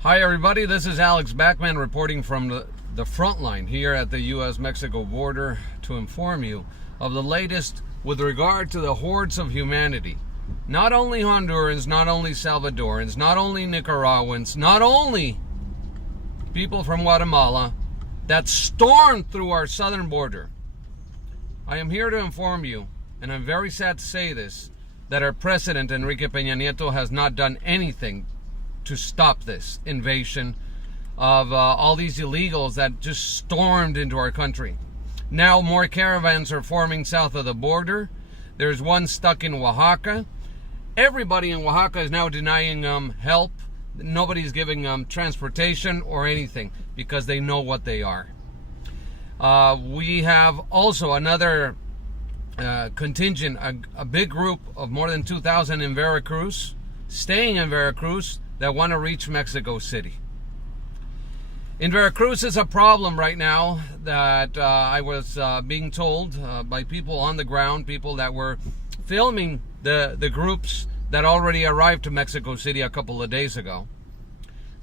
Hi everybody, this is Alex Backman reporting from the front line here at the U.S.-Mexico border to inform you of the latest with regard to the hordes of humanity. Not only Hondurans, not only Salvadorans, not only Nicaraguans, not only people from Guatemala that stormed through our southern border. I am here to inform you, and I'm very sad to say this, that our president, Enrique Peña Nieto, has not done anything to stop this invasion of all these illegals that just stormed into our country. Now more caravans are forming south of the border. There's one stuck in Oaxaca. Everybody in Oaxaca is now denying help. Nobody's giving transportation or anything because they know what they are. We have also another contingent, a big group of more than 2,000 in Veracruz, staying in Veracruz, that want to reach Mexico City. In Veracruz is a problem right now that I was being told by people on the ground, people that were filming the groups that already arrived to Mexico City a couple of days ago.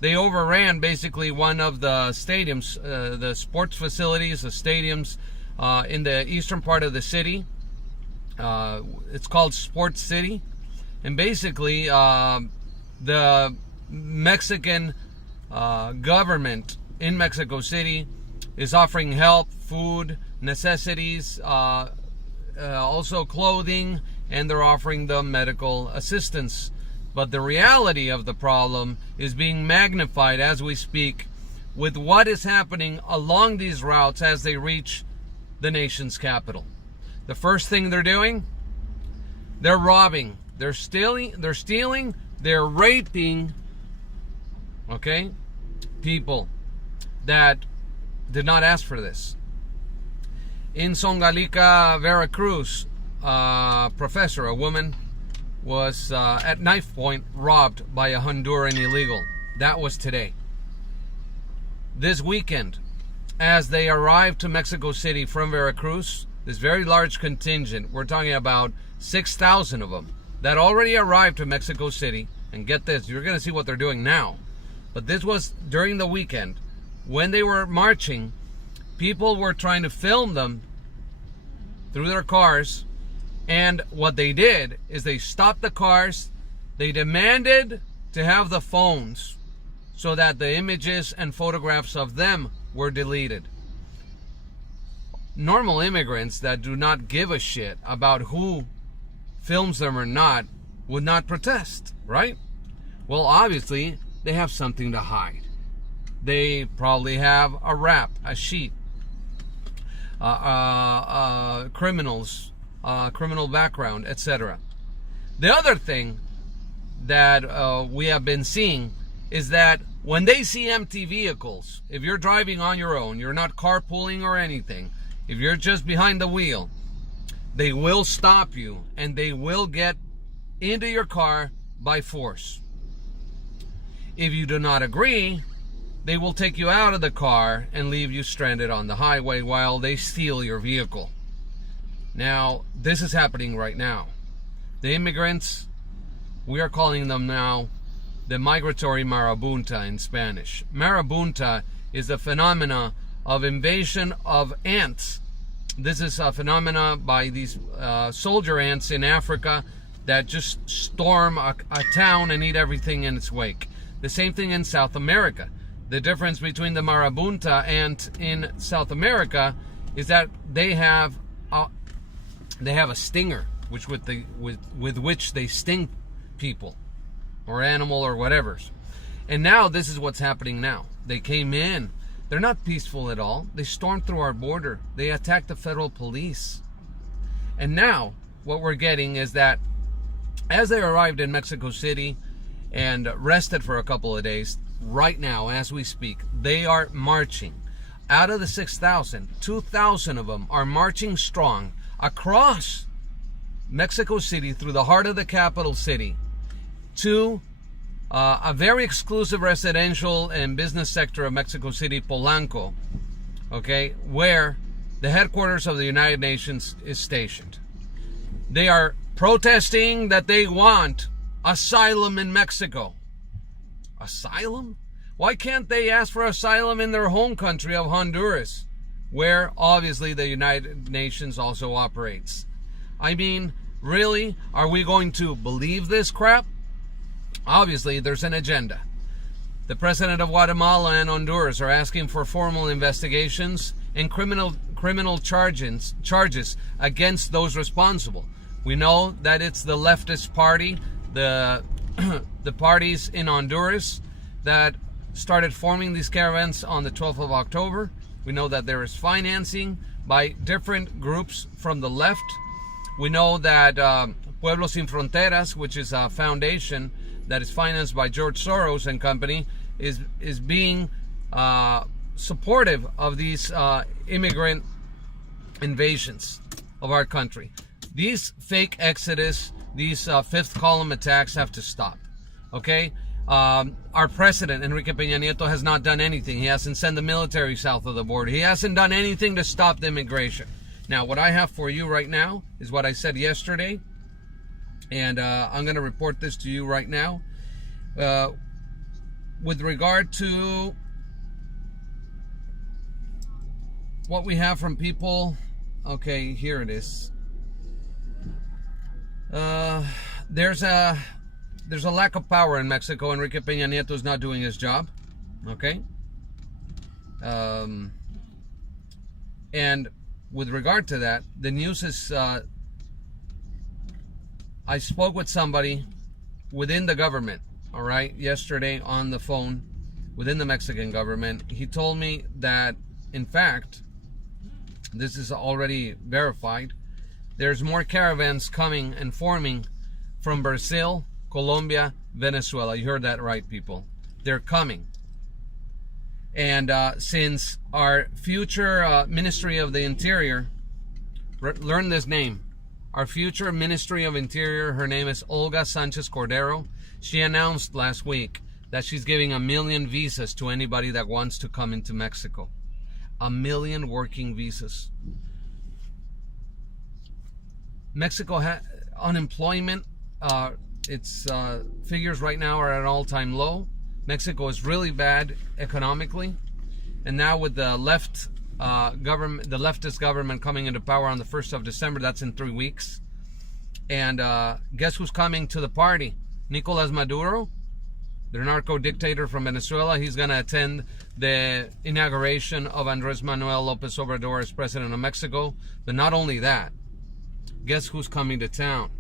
They overran basically one of the stadiums, the sports facilities, the stadiums in the eastern part of the city. It's called Sports City. And basically, the Mexican government in Mexico City is offering help, food, necessities, also clothing, and they're offering them medical assistance. But the reality of the problem is being magnified as we speak with what is happening along these routes as they reach the nation's capital. The first thing they're doing, they're robbing, they're stealing, they're raping, okay, people that did not ask for this. In Songalica, Veracruz, professor, a woman, was at knife point robbed by a Honduran illegal. That was today. This weekend, as they arrived to Mexico City from Veracruz, this very large contingent, we're talking about 6,000 of them, that already arrived to Mexico City. And get this, you're going to see what they're doing now. But this was during the weekend. When they were marching, people were trying to film them through their cars. And what they did is they stopped the cars. They demanded to have the phones so that the images and photographs of them were deleted. Normal immigrants that do not give a shit about who films them or not would not protest, right? Well, obviously, they have something to hide. They probably have a rap, a sheet, criminals, criminal background, etc. The other thing that we have been seeing is that when they see empty vehicles, if you're driving on your own, you're not carpooling or anything, if you're just behind the wheel, they will stop you and they will get into your car by force. If you do not agree, they will take you out of the car and leave you stranded on the highway while they steal your vehicle. Now, this is happening right now. The immigrants, we are calling them now the migratory marabunta in Spanish. Marabunta is the phenomena of invasion of ants. This is a phenomena by these soldier ants in Africa that just storm a town and eat everything in its wake. The same thing in South America. The difference between the marabunta ant in South America is that they have a stinger, with which they sting people or animal or whatever. And now this is what's happening now. They came in. They're not peaceful at all. They stormed through our border. They attacked the federal police. And now what we're getting is that as they arrived in Mexico City and rested for a couple of days, right now as we speak, they are marching. Out of the 6,000, 2,000 of them are marching strong across Mexico City through the heart of the capital city to a very exclusive residential and business sector of Mexico City, Polanco, okay, where the headquarters of the United Nations is stationed. They are protesting that they want asylum in Mexico. Asylum? Why can't they ask for asylum in their home country of Honduras, where obviously the United Nations also operates? I mean, really? Are we going to believe this crap? Obviously, there's an agenda. The president of Guatemala and Honduras are asking for formal investigations and criminal charges against those responsible. We know that it's the leftist party, the parties in Honduras that started forming these caravans on the 12th of October. We know that there is financing by different groups from the left. We know that Pueblos Sin Fronteras, which is a foundation that is financed by George Soros and company, is being supportive of these immigrant invasions of our country. These fake exodus, these fifth column attacks have to stop. Okay? Our president, Enrique Peña Nieto, has not done anything. He hasn't sent the military south of the border. He hasn't done anything to stop the immigration. Now, what I have for you right now is what I said yesterday. And I'm going to report this to you right now. With regard to what we have from people, okay, here it is. There's a lack of power in Mexico. Enrique Peña Nieto is not doing his job. Okay. And with regard to that, the news is, I spoke with somebody within the government, all right, yesterday on the phone within the Mexican government. He told me that, in fact, this is already verified. There's more caravans coming and forming from Brazil, Colombia, Venezuela. You heard that right, people. They're coming. And since our future Ministry of the Interior, learn this name, our future Ministry of Interior, her name is Olga Sanchez Cordero. She announced last week that she's giving 1 million visas to anybody that wants to come into Mexico. 1 million working visas. Mexico unemployment, its figures right now are at an all-time low. Mexico is really bad economically, and now with the left government, the leftist government coming into power on the 1st of December, that's in 3 weeks. And guess who's coming to the party? Nicolas Maduro, the narco dictator from Venezuela. He's going to attend the inauguration of Andrés Manuel López Obrador as president of Mexico. But not only that, guess who's coming to town?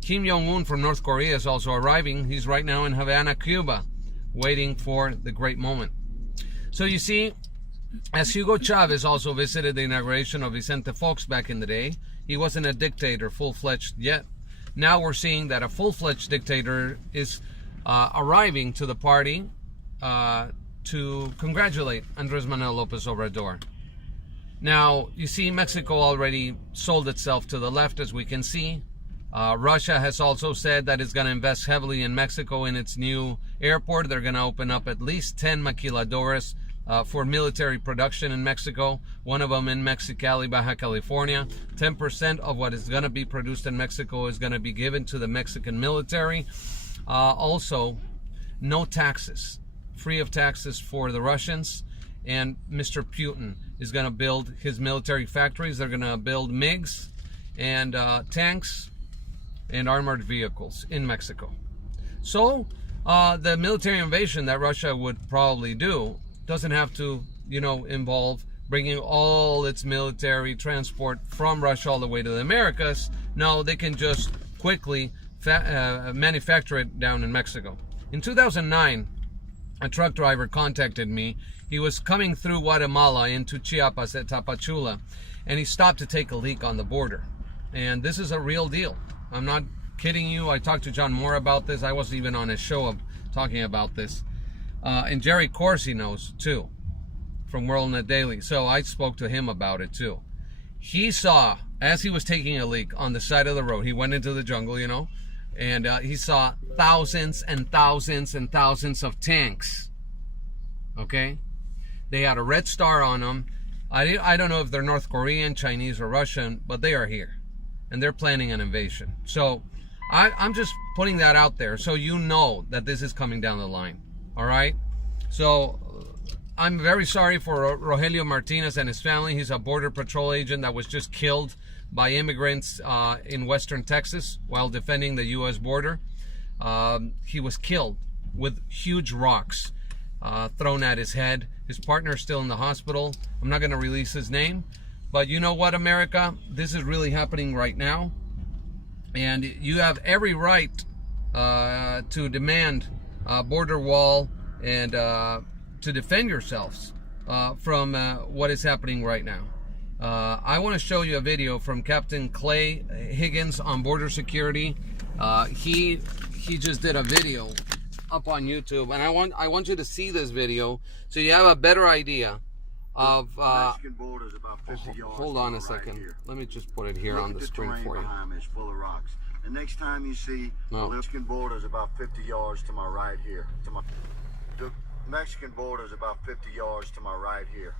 Kim Jong-un from North Korea is also arriving. He's right now in Havana, Cuba, waiting for the great moment. So you see, as Hugo Chavez also visited the inauguration of Vicente Fox back in the day, he wasn't a dictator full-fledged yet. Now we're seeing that a full-fledged dictator is arriving to the party to congratulate Andrés Manuel López Obrador. Now, you see, Mexico already sold itself to the left, as we can see. Russia has also said that it's going to invest heavily in Mexico in its new airport. They're going to open up at least 10 maquiladoras for military production in Mexico. One of them in Mexicali, Baja California. 10% of what is going to be produced in Mexico is going to be given to the Mexican military. Also, no taxes, free of taxes for the Russians. And Mr. Putin is going to build his military factories. They're going to build MiGs and tanks and armored vehicles in Mexico. So the military invasion that Russia would probably do doesn't have to, involve bringing all its military transport from Russia all the way to the Americas. No, they can just quickly manufacture it down in Mexico. In 2009, a truck driver contacted me. He was coming through Guatemala into Chiapas at Tapachula, and he stopped to take a leak on the border. And this is a real deal. I'm not kidding you. I talked to John Moore about this. I was even on his show talking about this. And Jerry Corsi knows too, from WorldNet Daily. So I spoke to him about it too. He saw, as he was taking a leak on the side of the road, he went into the jungle, and he saw thousands and thousands and thousands of tanks. Okay? They had a red star on them. I don't know if they're North Korean, Chinese, or Russian, but they are here. And they're planning an invasion. So I'm just putting that out there so you know that this is coming down the line. All right? So I'm very sorry for Rogelio Martinez and his family. He's a Border Patrol agent that was just killed by immigrants in Western Texas while defending the U.S. border. He was killed with huge rocks thrown at his head. His partner is still in the hospital. I'm not going to release his name. But you know what, America? This is really happening right now. And you have every right to demand a border wall and to defend yourselves from what is happening right now. I want to show you a video from Captain Clay Higgins on border security. He just did a video up on YouTube, and I want you to see this video so you have a better idea of Mexican border is about 50 yards. Hold on a second. Right, let me just put it here on the screen for you. Behind me is full of rocks. The next time you see the Mexican border is about 50 yards to my right here. The Mexican border is about 50 yards to my right here.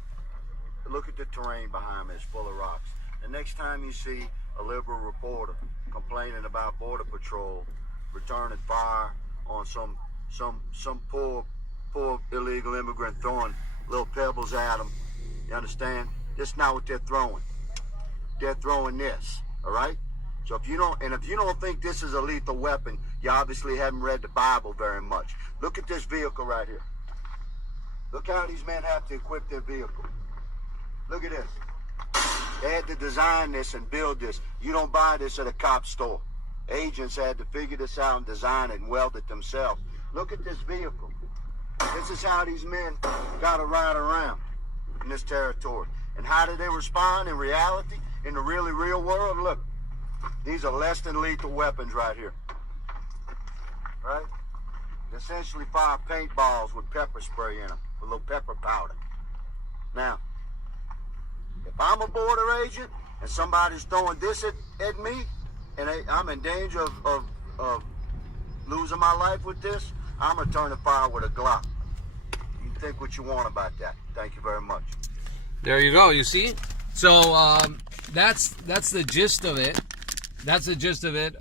Look at the terrain behind me, it's full of rocks. The next time you see a liberal reporter complaining about Border Patrol returning fire on some poor illegal immigrant throwing little pebbles at them, you understand? That's not what they're throwing. They're throwing this, all right? So if you don't think this is a lethal weapon, you obviously haven't read the Bible very much. Look at this vehicle right here. Look how these men have to equip their vehicle. Look at this. They had to design this and build this. You don't buy this at a cop store. Agents had to figure this out and design it and weld it themselves. Look at this vehicle. This is how these men got to ride around in this territory. And how do they respond in reality, in the really real world? Look, these are less than lethal weapons right here. Right? They essentially fire paintballs with pepper spray in them, with a little pepper powder. Now, if I'm a border agent and somebody's throwing this at me, and I'm in danger of losing my life with this, I'm going to turn the fire with a Glock. You can think what you want about that. Thank you very much. There you go, you see? So that's the gist of it. That's the gist of it.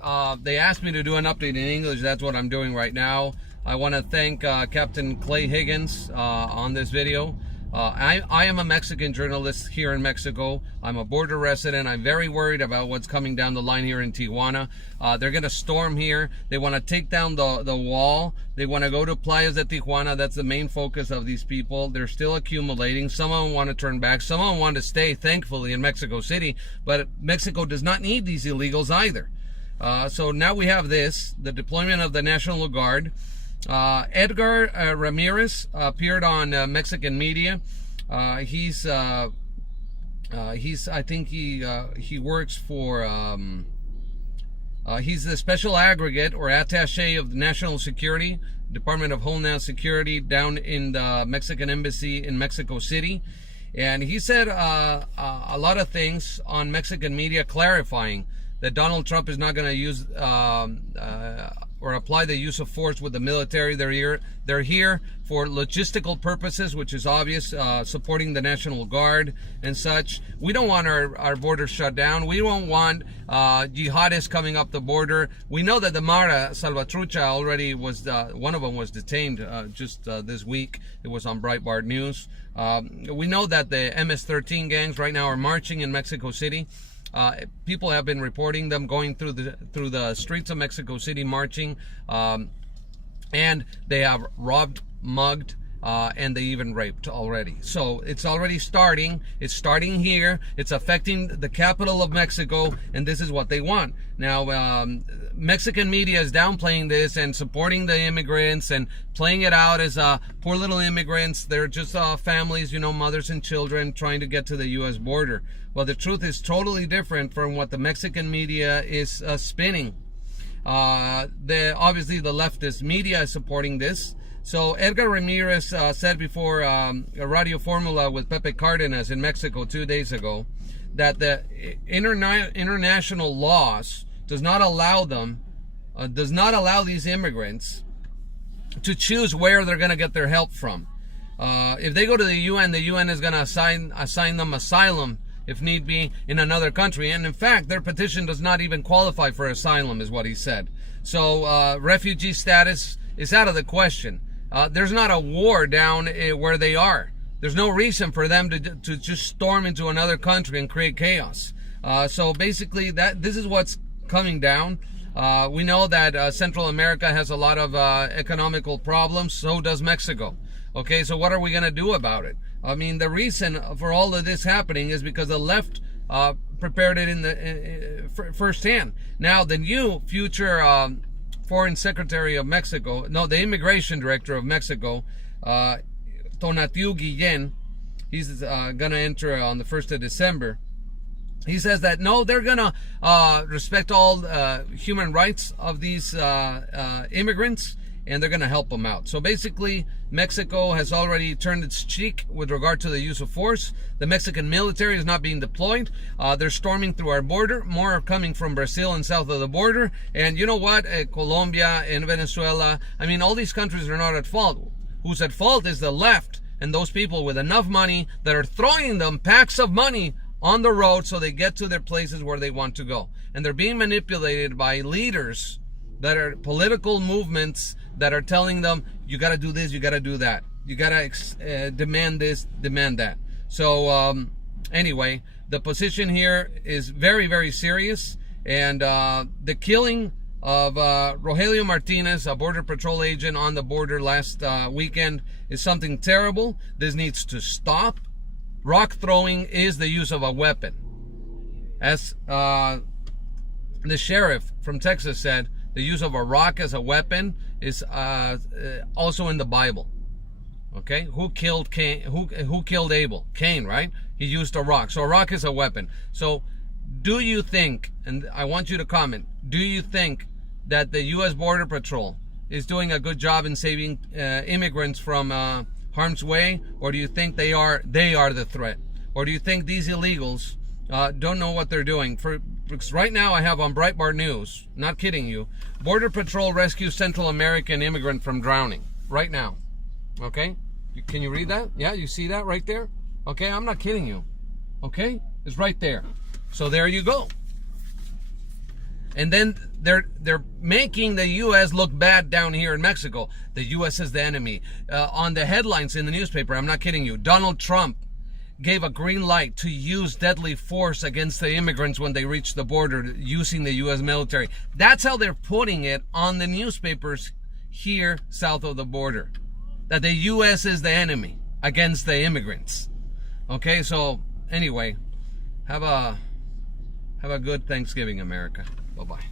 They asked me to do an update in English. That's what I'm doing right now. I want to thank Captain Clay Higgins on this video. I am a Mexican journalist here in Mexico. I'm a border resident. I'm very worried about what's coming down the line here in Tijuana. They're going to storm here. They want to take down the wall. They want to go to Playas de Tijuana. That's the main focus of these people. They're still accumulating. Some of them want to turn back. Some of them want to stay, thankfully, in Mexico City. But Mexico does not need these illegals either. So now we have this, the deployment of the National Guard. Edgar Ramirez appeared on Mexican media. He's I think he works for he's the special aggregate or attaché of the National Security, Department of Homeland Security down in the Mexican embassy in Mexico City. And he said a lot of things on Mexican media clarifying that Donald Trump is not going to use or apply the use of force with the military. They're here for logistical purposes, which is obvious, supporting the National Guard and such. We don't want our border shut down. We don't want jihadists coming up the border. We know that the Mara Salvatrucha already was, one of them was detained just this week. It was on Breitbart News. We know that the MS-13 gangs right now are marching in Mexico City. People have been reporting them going through the streets of Mexico City marching, and they have robbed, mugged, and they even raped already. So it's already starting. It's starting here. It's affecting the capital of Mexico, and this is what they want. Now, Mexican media is downplaying this and supporting the immigrants and playing it out as poor little immigrants. They're just families, mothers and children trying to get to the U.S. border. Well, the truth is totally different from what the Mexican media is spinning. Obviously, the leftist media is supporting this. So Edgar Ramirez said before a Radio Formula with Pepe Cardenas in Mexico 2 days ago that the international laws does not allow these immigrants to choose where they're going to get their help from. If they go to the UN is going to assign them asylum if need be in another country. And in fact, their petition does not even qualify for asylum, is what he said. So refugee status is out of the question. there's not a war down where they are. There's no reason for them to just storm into another country and create chaos. So basically, this is what's coming down. We know that Central America has a lot of economical problems. So does Mexico. Okay, so what are we going to do about it? I mean, the reason for all of this happening is because the left prepared it in the firsthand. Now, the new future Foreign Secretary of Mexico, the Immigration Director of Mexico, Tonatiu Guillen, he's going to enter on the 1st of December. He says that, no, they're going to respect all human rights of these immigrants, and they're going to help them out. So basically, Mexico has already turned its cheek with regard to the use of force. The Mexican military is not being deployed. They're storming through our border. More are coming from Brazil and south of the border. And you know what? Colombia and Venezuela, I mean, all these countries are not at fault. Who's at fault is the left and those people with enough money that are throwing them packs of money on the road so they get to their places where they want to go. And they're being manipulated by leaders that are political movements that are telling them, you got to do this, you got to do that. You got to demand this, demand that. So anyway, the position here is very, very serious. And the killing of Rogelio Martinez, a Border Patrol agent on the border last weekend, is something terrible. This needs to stop. Rock throwing is the use of a weapon. As the sheriff from Texas said, the use of a rock as a weapon is also in the Bible. Okay, who killed Cain? Who killed Abel? Cain, right? He used a rock. So a rock is a weapon. So do you think, and I want you to comment, do you think that the U.S. Border Patrol is doing a good job in saving immigrants from harm's way, or do you think they are the threat, or do you think these illegals don't know what they're doing? Because right now I have on Breitbart News, not kidding you, Border Patrol rescues Central American immigrant from drowning. Right now. Okay? Can you read that? Yeah, you see that right there? Okay, I'm not kidding you. Okay? It's right there. So there you go. And then they're making the U.S. look bad down here in Mexico. The U.S. is the enemy. On the headlines in the newspaper, I'm not kidding you, Donald Trump gave a green light to use deadly force against the immigrants when they reach the border using the U.S. military. That's how they're putting it on the newspapers here south of the border. That the U.S. is the enemy against the immigrants. Okay, so anyway, have a good Thanksgiving, America. Bye-bye.